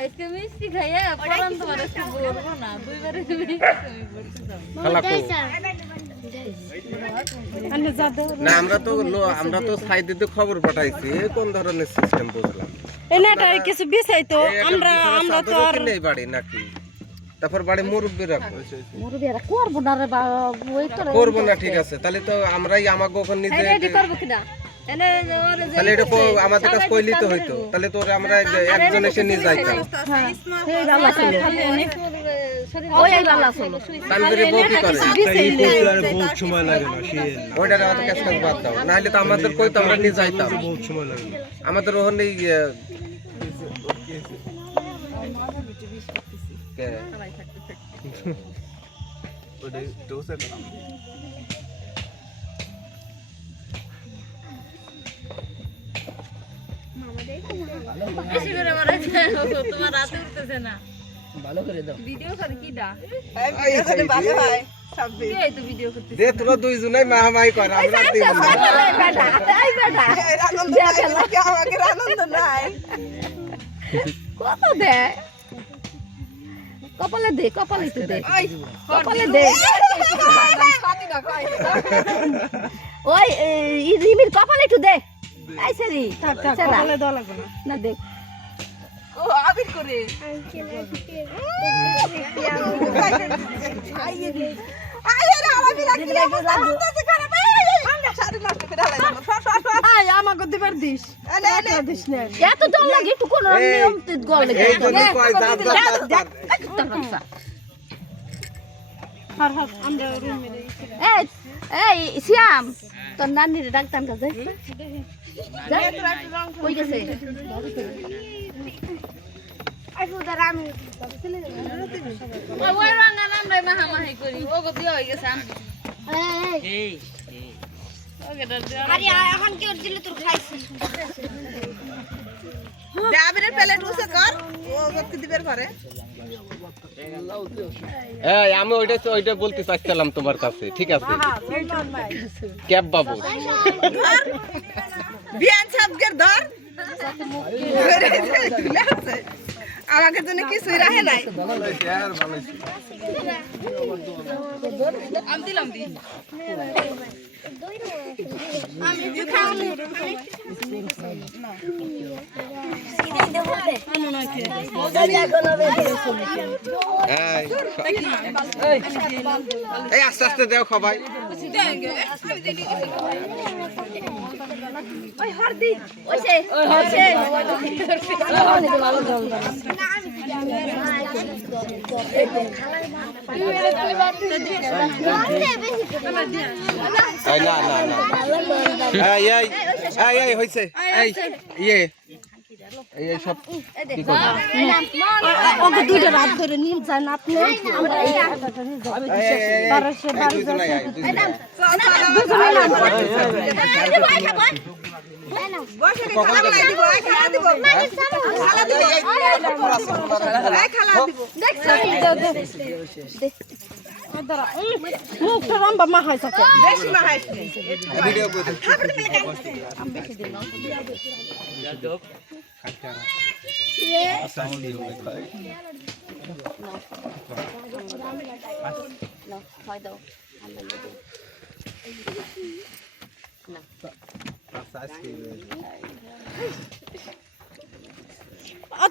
আজকে মিষ্টি খাইয়া পরান তোমার একটু বলবো না দুইবারে মিষ্টি আমি বলতে যাব না আমরা তো সাইডে খবর পাঠাইছি কোন ধরনের সিস্টেম বুঝলাম এনেটা কিছু বিছাইতো আমরা তো আর নেই বাড়ি নাকি তারপর বাড়ি মুরব্বিরা করবো না রে বাবা ওই তো করব না ঠিক আছে তাহলে তো আমরাই আমাকে ওখানে নিজে রেডি করব কিনা এনে ওরে যে তাহলে এটা আমাদের কাছে কইলি তো হইতো তাহলে তো আমরা একজন এসে নিয়ে যাইতাম সেই লালা ছিল ওই লালা ছিল তানবিরে বউ কি করে বহুত সময় লাগে না সেই ওইটার আমাদের কাছে বাদ দাও না হলে তো আমাদের কইতো আমরা নিয়ে যাইতাম বহুত সময় লাগে আমাদের ওখানে ওটাই তো স্যার বেশি করে মারা তোমার রাতে উঠতেছে না ভালো করে দাও ভিডিও করে কি দা ভিডিও করে ভালো হয় সব এই তো ভিডিও করতে দে তোরা দুইজনেই মাহামাই কর আমরা দেব না আনন্দ নাই কি আমাকে আনন্দ নাই কত দে কপালে দে কপালে তো দে কপালে দে ওই রিমির কপালে একটু দে আই সারি থাক কপালে দেওয়া লাগবে না না দেখ ও আবির করে আমাকে দিবার দিস দিস না এত জল লাগে একটু কোন নিয়ম গল লাগে এই জন্য কয় দাঁত হার আমরা রুমে এই এই শ্যাম তোর নানির ডাক্তার কাছে কই গেছে ওই রাঙা নাম রে মাহামাহি করি ও গো দিয়ে হয়ে গেছে এই আরে এখন কি দিলে তোর খাইছিস আবিরের প্লেট উসে কর ও গতি দিবের ঘরে এই আমি ওইটা বলতে চাইছিলাম তোমার কাছে ঠিক আছে ক্যাব বাবু বিয়ান সাবগের ধর আমাকে জন্য কিছুই রাখে নাই আমি দিলাম দি এই আস্তে আস্তে দেও সবাই ওই হরদি ওইছে ওইছে এই না না না এই হইছে এই ইয়ে এই সব কি করব ওকে দুইটা রাত ধরে নিয়ে যান আপনি আমরা এই বসে খালা বানাই দিব খালা দিব খালা দিব খালা দিব মুখটা রাম্বা মা হয় থাকে বেশি মা হাসছে ভিডিও করতে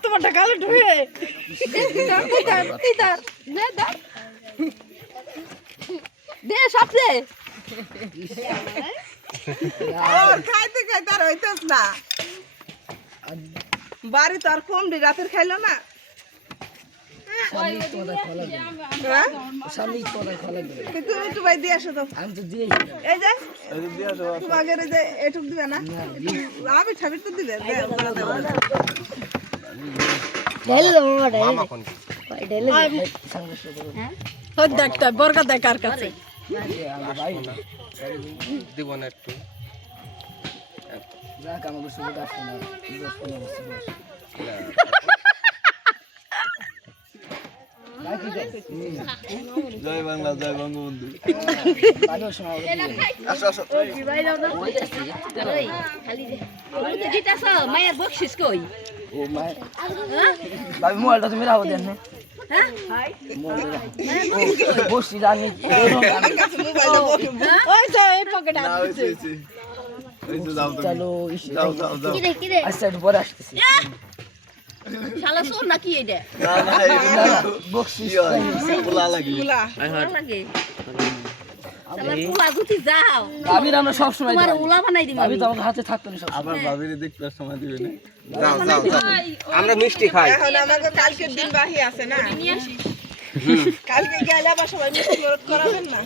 তোমারটা গালে ঢুকে দে সব দে খাইতে খাইতে আর হইতেছ না বাড়ি তো আর কম রাতের খাইলো না কিন্তু একটু ভাই দিয়ে আসো তো এই যে তোমাকে যে এটুক দিবে না আমি ঠাবির তো দিবে মামা কোন দেখটা বরকা দেখার কাছে দিব না একটু জয় বাংলা জয় বঙ্গবন্ধু মায়ের বকশিস কই ভাবি মোবাইলটা তুমি রাখো দেন বসছি জানি আমার কাছে মোবাইলটা বসে ওই যে এই পকেটে না হয়েছে এই তো যাও তুমি চলো যাও যাও যাও আচ্ছা একটু পরে আসতেছি শালা সোর নাকি এটা না না এটা বকশিস পোলা লাগে গুলা লাগে শালা পুলা গুতি যাও ভাবির আমরা সব সময় তোমার উলা বানাই দিবি ভাবি তো আমাদের হাতে থাকতো না সব আবার ভাবিরে দেখতে সময় দিবে না যাও যাও যাও আমরা মিষ্টি খাই এখন আমাকে কালকের দিন বাহি আছে না কালকে গেলে আবার সবাই মিষ্টি করাবেন না